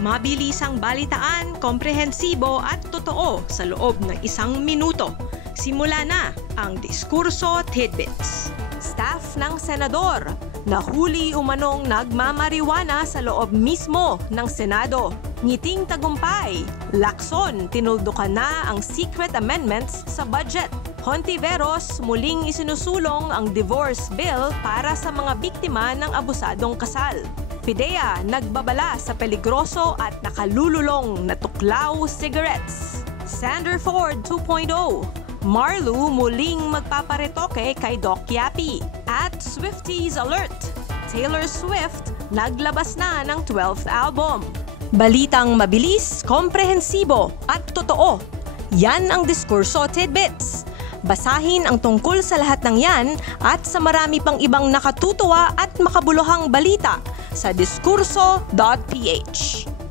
Mabilisang balitaan, komprehensibo at totoo sa loob ng 1 minuto. Simula na ang Diskurso Tidbits. Staff ng senador, nahuli umanong nagmamariwana sa loob mismo ng Senado. Ngiting tagumpay, Lacson, tinuldukan na ang secret amendments sa budget. Hontiveros, muling isinusulong ang divorce bill para sa mga biktima ng abusadong kasal. PIDEA, nagbabala sa peligroso at nakalululong na tuklaw cigarettes. Sanderford 2.0, Marlu muling magpaparetoke kay Doc Yapi. At Swifties Alert, Taylor Swift naglabas na ng 12th album. Balitang mabilis, komprehensibo at totoo. Yan ang Diskurso Tidbits. Basahin ang tungkol sa lahat ng yan at sa marami pang ibang nakatutuwa at makabuluhang balita sa diskurso.ph.